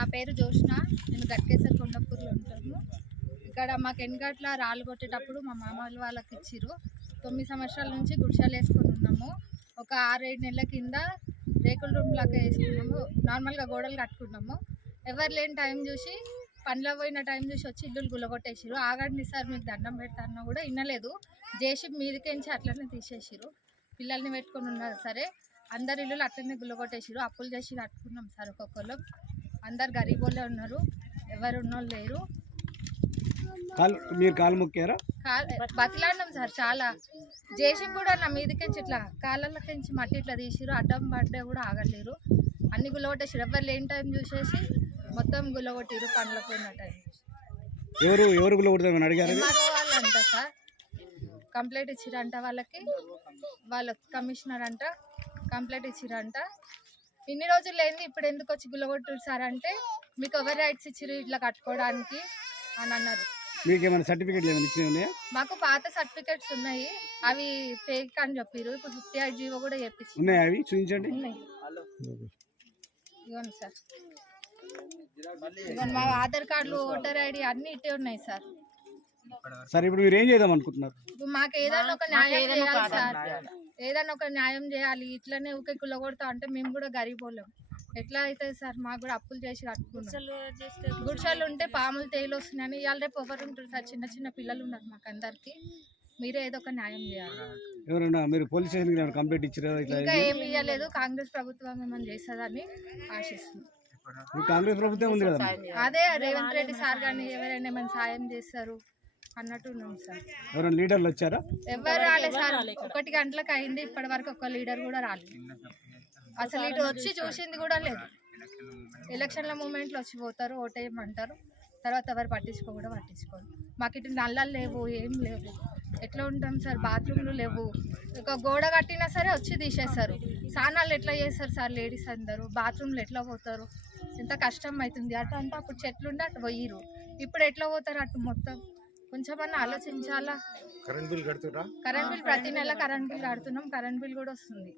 నా పేరు జోష్న. నేను గట్కేసర్ కొండపూర్లో ఉంటాను. ఇక్కడ మాకు ఎన్గట్ల రాళ్ళు కొట్టేటప్పుడు మా మామూలు వాళ్ళకి ఇచ్చిర్రు. 9 సంవత్సరాల నుంచి గుడిసెలు వేసుకొని ఉన్నాము. ఒక 6-7 నెలల కింద రేకుల రూమ్ లాగా వేసుకున్నాము. నార్మల్గా గోడలు కట్టుకున్నాము. ఎవరు లేని టైం చూసి పనిలో పోయిన టైం చూసి వచ్చి ఇల్లులు గుల్లగొట్టేసిరు. ఆగండి సార్ మీకు దండం పెడతాను కూడా వినలేదు. జేసీబీ మీదకించి అట్లనే తీసేసిరు. పిల్లల్ని పెట్టుకొని ఉన్నారు సరే. అందరు ఇల్లులు అట్లనే గుల్లగొట్టేసిరు. అప్పులు చేసి కట్టుకున్నాం సార్ ఒక్కొక్కరు. అందరు గరీబోళ్ళే ఉన్నారు, ఎవరు ఉన్నోళ్ళు లేరు. మీరు కాలు మొక్కారా? బతిలాడినాం సార్ చాలా. జేసీబీ కూడా నా మీదకించి ఇట్లా కాళ్ళకించి మట్టి ఇట్లా తీసిరు. అడ్డం పడ్డా కూడా ఆగలేరు. అన్ని గుల్లగొట్టేసిరు. ఎవరు లేని టైం చూసేసి మొత్తం గుల్లగొట్టిరు. పండ్ల పోయిన టైం ఎవరు గుల్లగొడతారని అడిగారు? ఎంఆర్ఓ వాళ్ళు అంట సార్. కంప్లైంట్ ఇచ్చిరంట వాళ్ళకి. వాళ్ళ కమిషనర్ అంట కంప్లైంట్ ఇచ్చిరంట. ఇన్ని రోజులు లేని ఇప్పుడు ఎందుకు వచ్చి గుల్లగొట్టారు సార్ అంటే, మీకు ఎవరు రైట్స్ ఇచ్చిరు ఇట్లా కట్టుకోవడానికి అని అన్నారు. మీకు ఏమైనా సర్టిఫికేట్లు ఏమైనా ఇచ్చినాయా? మాకు పాత సర్టిఫికేట్స్ ఉన్నాయి, అవి ఫేక్ అని చెప్పారు. ఇప్పుడు 58 జీవో కూడా చెప్పించి ఉన్నాయి, అవి చూపించండి. ఇవ్వండి సార్, ఇవ్వండి. మా ఆధార్ కార్డులు, ఓటర్ ఐడి అన్ని ఇట్టే ఉన్నాయి సార్. సార్ ఇప్పుడు మీరు ఏం చేద్దాం అనుకుంటున్నారు? మాకు ఏదైనా ఒక న్యాయం చేయాలి సార్, ఏదైనా ఒక న్యాయం చేయాలి. ఇట్లనే ఊకే కుల్లగొడతా అంటే మేము కూడా గరీబోళ్ళం, ఎట్లా అవుతుంది సార్? మాకు కూడా అప్పులు చేసి కట్టుకున్నాం. గుడిసెలు ఉంటే పాములు తేలు వస్తున్నాయని ఇవాళ రేపు ఎవరు ఉంటారు సార్? చిన్న చిన్న పిల్లలు ఉన్నారు మాకు అందరికి. మీరే ఏదో ఒక న్యాయం చేయాలి. ఎవరైనా మీరు పోలీస్ స్టేషన్ కంప్లైంట్ ఇచ్చారా? ఇంకా ఏమి ఇవ్వలేదు. కాంగ్రెస్ ప్రభుత్వం ఏమని చేస్తుందని ఆశిస్తుంది. కాంగ్రెస్ ప్రభుత్వం ఉంది కదా, అదే రేవంత్ రెడ్డి సార్ కానీ ఎవరైనా ఏమైనా సాయం చేస్తారు అన్నట్టు ఉన్నాం సార్. ఎవరైనా లీడర్లు వచ్చారా? ఎవరు రాలేదు సార్. 1 గంటలకు అయింది, ఇప్పటి వరకు ఒక లీడర్ కూడా రాలేదు. అసలు ఇటు వచ్చి చూసింది కూడా లేదు. ఎలక్షన్ల మూమెంట్లో వచ్చి పోతారు, ఓటేయమంటారు, తర్వాత ఎవరు పట్టించుకోరు. మాకు ఇటు నల్లలు లేవు, ఏం లేవు. ఎట్లా ఉంటాం సార్? బాత్రూమ్లు లేవు. ఒక గోడ కట్టినా సరే వచ్చి తీసేస్తారు. స్నానాలు ఎట్లా చేస్తారు సార్ లేడీస్ అందరూ? బాత్రూమ్లు ఎట్లా పోతారు? ఎంత కష్టం అవుతుంది. అటు అంటే అప్పుడు చెట్లుండి అటు పోయిరు, ఇప్పుడు ఎట్లా పోతారు అటు? మొత్తం కొంచెమన్నా ఆలోచించాలా. కరెంట్ బిల్ కడుతున్నా? కరెంట్ బిల్ ప్రతి నెల కరెంట్ బిల్ కడుతున్నాం. కరెంట్ బిల్ కూడా వస్తుంది.